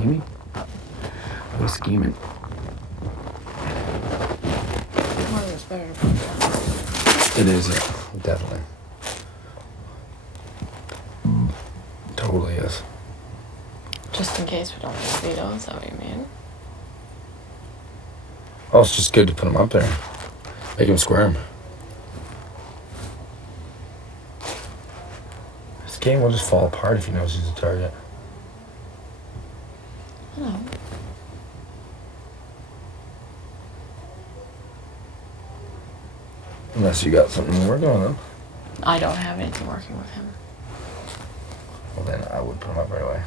scheming? Are we scheming? It's better to put that. It is, yeah, definitely. Totally is. Just in case we don't get veto, is that what you mean? Oh, it's just good to put him up there. Make him squirm. This game will just fall apart if he knows he's a target. No. Unless you got something working on him. I don't have anything working with him. Well, then I would put him up right away.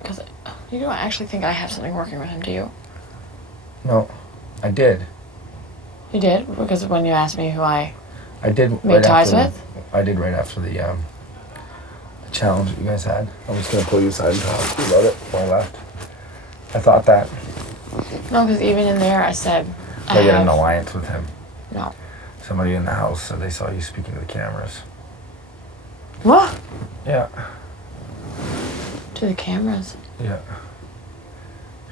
Because you don't actually think I have something working with him, do you? No, I did. You did? Because when you asked me who I did made ties with? I did right after the challenge that you guys had. I was going to pull you aside and talk to you about it before I left. I thought that. No, because even in there I said I get an alliance with him. No. Somebody in the house said they saw you speaking to the cameras. What? Yeah. To the cameras? Yeah.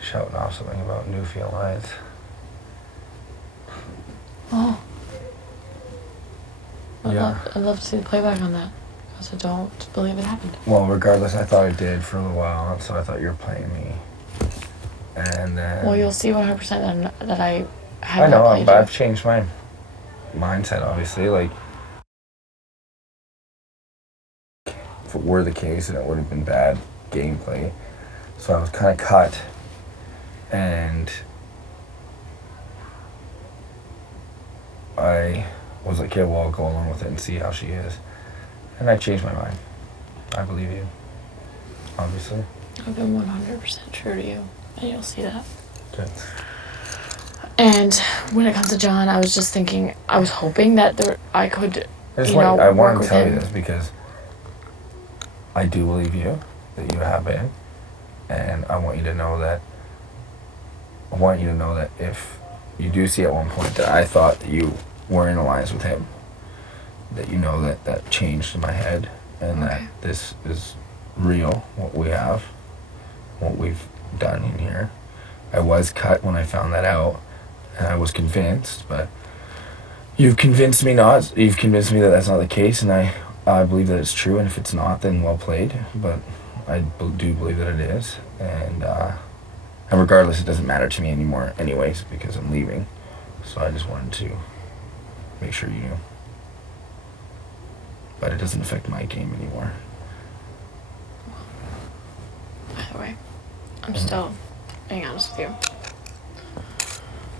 Shouting off something about Newfield Alliance. Oh. Yeah. I'd love to see the playback on that. Because I don't believe it happened. Well, regardless, I thought I did for a little while, so I thought you were playing me. And then... Well, you'll see 100% that I have I know, not played but you. I've changed my mindset, obviously. Like, if it were the case, then it would have been bad gameplay. So I was kind of cut. And I was like, yeah, well, I'll go along with it and see how she is. And I changed my mind. I believe you. Obviously. I've been 100% true to you. And you'll see that. Okay. And when it comes to John, I was just thinking, I was hoping that I could, I work want to with tell him. you this because I do believe you, that you have been. And I want you to know that if you do see at one point that I thought that you were in alliance with him, that you know that changed in my head and that this is real, what we have, what we've done in here. I was cut when I found that out and I was convinced, but you've convinced me not. You've convinced me that that's not the case, and I believe that it's true, and if it's not, then well played, but I do believe that it is, and regardless, it doesn't matter to me anymore anyways, because I'm leaving, so I just wanted to make sure you knew. But it doesn't affect my game anymore. Either way, I'm still being honest with you.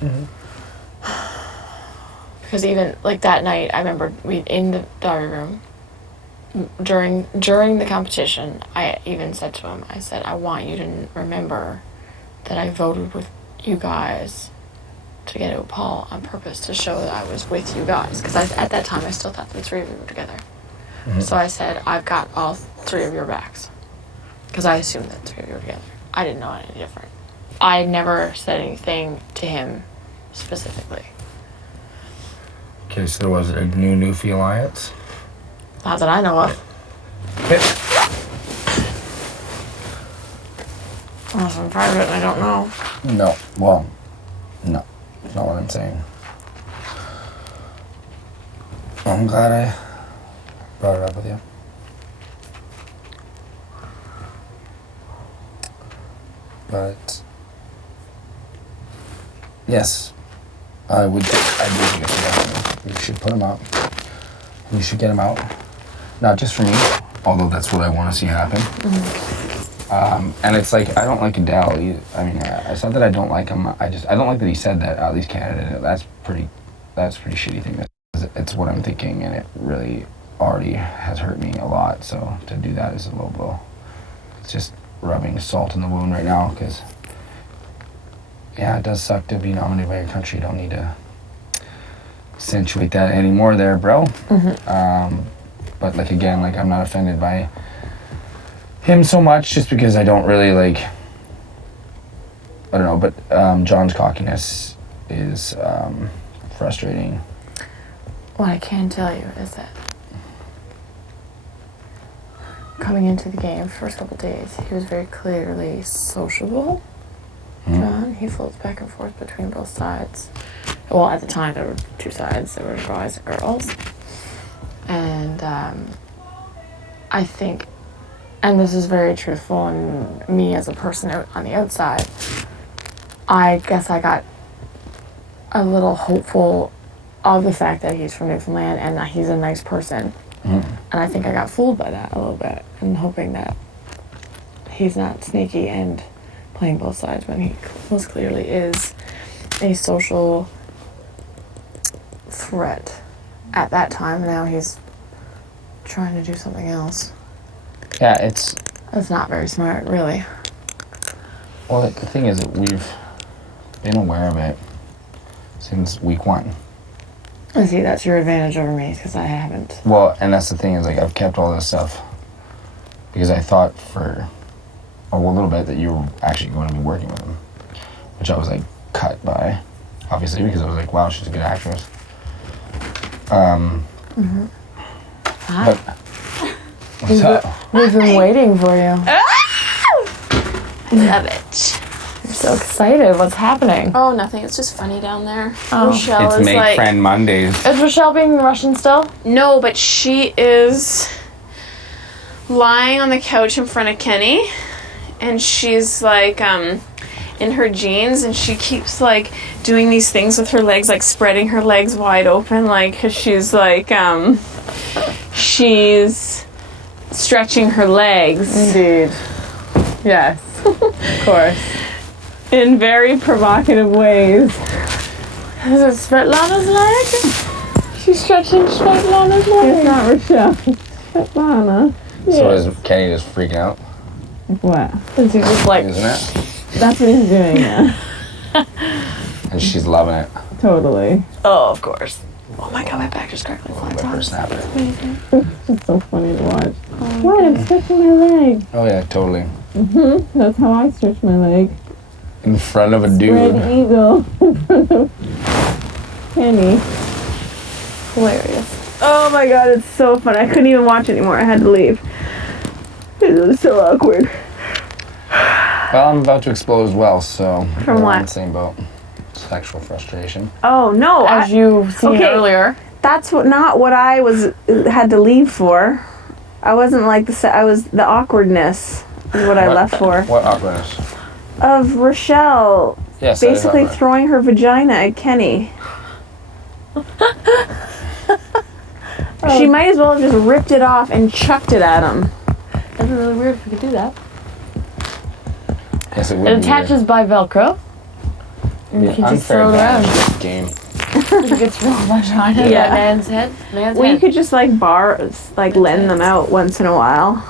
Mm-hmm. Because even, like, that night, I remember in the diary room, during the competition, I even said to him, I said, I want you to remember that I voted with you guys to get it Paul on purpose to show that I was with you guys. Because at that time, I still thought the three of you were together. Mm-hmm. So I said, I've got all three of your backs. Because I assumed that the three of you were together. I didn't know any different. I never said anything to him specifically. Okay, so there was a new Newfie alliance? Not that I know of. Unless I'm private and I don't know. No, well, no. That's not what I'm saying. I'm glad I brought it up with you. But yes, I do think it's definitely. You should put him out. You should get him out. Not just for me, although that's what I want to see happen. Mm-hmm. And it's like, I don't like Adele. I mean, it's not that I don't like him. I don't like that he said that, at least Canada. That's pretty shitty thing. It's what I'm thinking, and it really already has hurt me a lot. So to do that is a low blow. It's just rubbing salt in the wound right now, because yeah, it does suck to be nominated by your country. You don't need to accentuate that anymore there, bro. Mm-hmm. But like, again, like, I'm not offended by him so much, just because I don't really like, I don't know, but John's cockiness is frustrating. What I can tell you is that coming into the game, first couple days, he was very clearly sociable. John, he floats back and forth between both sides. Well, at the time, there were two sides. There were guys and girls. And I think, and this is very truthful, and me as a person out on the outside, I guess I got a little hopeful of the fact that he's from Newfoundland and that he's a nice person. And I think I got fooled by that a little bit, and hoping that he's not sneaky and playing both sides when he most clearly is a social threat at that time. Now he's trying to do something else. Yeah, it's... That's not very smart, really. Well, the thing is that we've been aware of it since week 1. I see, that's your advantage over me, because I haven't. Well, and that's the thing is, like, I've kept all this stuff because I thought for a little bit that you were actually going to be working with him, which I was, like, cut by, obviously, because I was like, wow, she's a good actress. But, what's up? We've been waiting for you. Love it. I'm so excited. What's happening? Oh, nothing. It's just funny down there. Oh. Rochelle It's is Make like... Friend Mondays. Is Rochelle being Russian still? No, but she is lying on the couch in front of Kenny, and she's like in her jeans, and she keeps like doing these things with her legs, like spreading her legs wide open, like, 'cause she's like she's stretching her legs. Indeed. Yes. Of course. In very provocative ways. Is it Svetlana's leg? She's stretching Svetlana's leg. It's not Rochelle. Svetlana. So is Kenny just freaking out, What? Is he just like... isn't it? That's what he's doing now. And she's loving it. Totally. Oh, of course. Oh my god, my back just cracked like Let her snap it. It's so funny to watch. What? I'm stretching my leg. Oh yeah, totally. That's how I stretch my leg. In front of a Red dude. eagle in front of Kenny. Hilarious. Oh my god, it's so fun. I couldn't even watch anymore. I had to leave. It was so awkward. Well, I'm about to explode as well, so From we're what? on the same boat. Sexual frustration. Oh no! As you seen earlier. That's not what I had to leave for. I wasn't like I was the awkwardness is what I left for. What awkwardness? Of Rochelle Yes, that is basically awkward. throwing her vagina at Kenny. She might as well have just ripped it off and chucked it at him. That'd be really weird if we could do that. Yes, it would It be attaches by Velcro. And you weird. can just Unfair throw it around. advantage game. You could throw a vagina at Yeah. that man's head. Well, you could just like lend them out once in a while.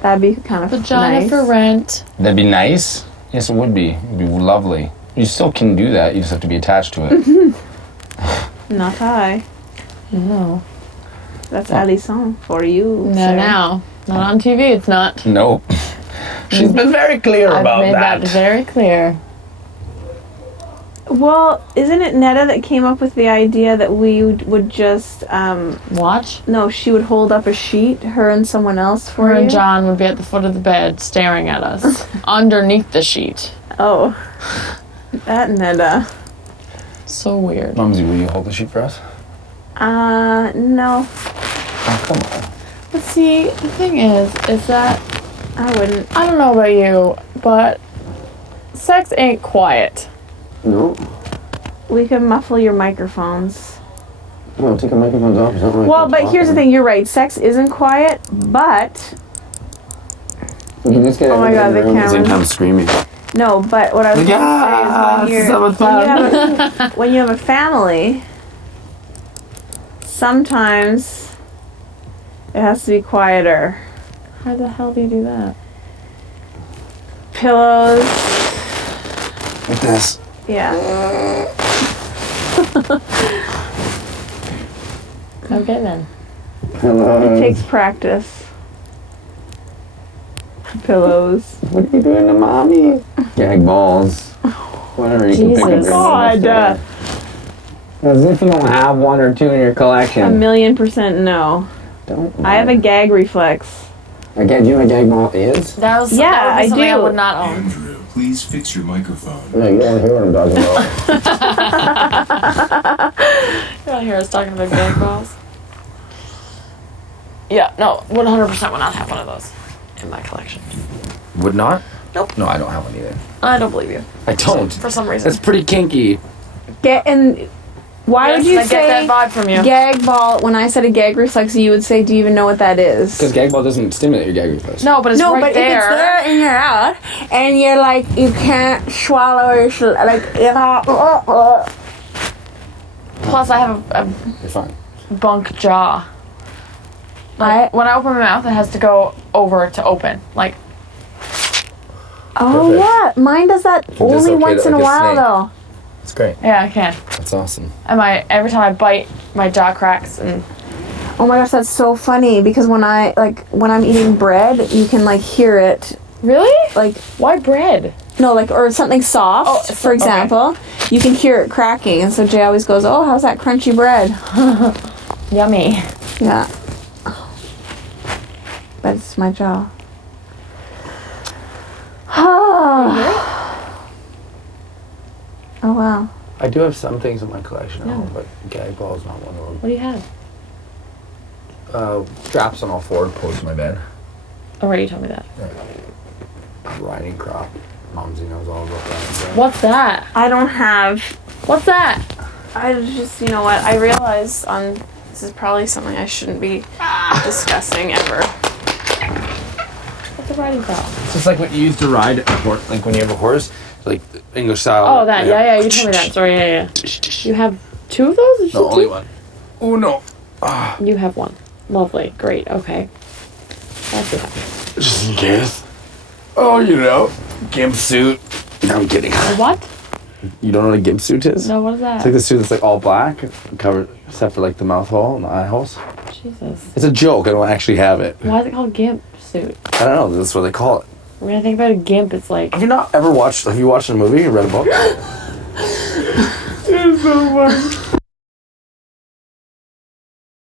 That'd be kind of Vagina nice. for rent. That'd be nice. Yes, it would be. It'd be lovely. You still can do that. You just have to be attached to it. Not I. No. That's Allison for you. No, sir. now. Not on TV, it's not. Nope. She's been very clear I've about made that. that very clear. Well, isn't it Netta that came up with the idea that we would just Watch. no, she would hold up a sheet, her and someone else for Her you? and John would be at the foot of the bed staring at us underneath the sheet. Oh. That Netta. So weird. Mumsy, will you hold the sheet for us? No. Oh, come on. But see, the thing is that I wouldn't. I don't know about you, but sex ain't quiet. No. We could muffle your microphones. No, take the microphones off. It's not really Well, but here's the thing. You're right. Sex isn't quiet, but You can just get Oh my everybody God, in the room at the same camera's- time screaming. no. But what I was going to say is someone's when you have a family, sometimes it has to be quieter. How the hell do you do that? Pillows. Like this. Yeah. Okay then. It takes practice. Pillows. What are you doing to mommy? Gag balls. Whatever you can pick up. Jesus. God. As if you don't have one or two in your collection. 1,000,000% no. Don't. I have a gag reflex. Again, do you know what a gag ball is? That was Yeah, that would be I something I do. would not own. Andrew, please fix your microphone. No, you don't hear what I'm talking about. You don't hear us talking about gag balls. Yeah, no, 100% would not have one of those in my collection. Would not? Nope. No, I don't have one either. I don't believe you. I don't. For some reason. That's pretty kinky. Why would you I say get that vibe from you? gag ball? When I said a gag reflex, you would say, "Do you even know what that is?" Because gag ball doesn't stimulate your gag reflex. No, but it's No, right but there. if it's there and you're out, and you're like, you can't swallow or Plus, I have a You're fine. bunk jaw. Like, when I open my mouth, it has to go over to open. Like, Oh Perfect. yeah, mine does that can only dislocate once it in a like a while snake. though. It's great. yeah, I can. That's awesome. And every time I bite, my jaw cracks, and Oh my gosh, that's so funny because when I'm eating bread, you can like hear it really? like Why bread? no like or something soft. Oh, for example, you can hear it cracking, and so Jay always goes, "Oh, how's that crunchy bread?" Yummy. Yeah. But it's my jaw. Oh wow. I do have some things in my collection at Yeah. home, but gag ball is not one of them. What do you have? Straps on all four posts of my bed. Already told me that. Riding crop. Momsy knows all about that. What's that? I don't have. What's that? I just, you know what? I realize this is probably something I shouldn't be discussing ever. What's a riding crop? It's just like what you used to ride a horse, like when you have a horse, like the English style. Oh, that. Yeah, you told me that. Sorry, yeah. You have two of those? Or just No, only two? one. Oh no. You have one. Lovely. Great. Okay. That's it. Just in case. Oh, you know, gimp suit. No, I'm kidding. What? You don't know what a gimp suit is? No, what is It's like that? the suit that's like all black, covered except for like the mouth hole and the eye holes. Jesus. It's a joke. I don't actually have it. Why is it called gimp suit? I don't know. That's what they call it. When I think about a gimp, it's like... Have you not ever watched? Have you watched a movie or read a book? It's so funny.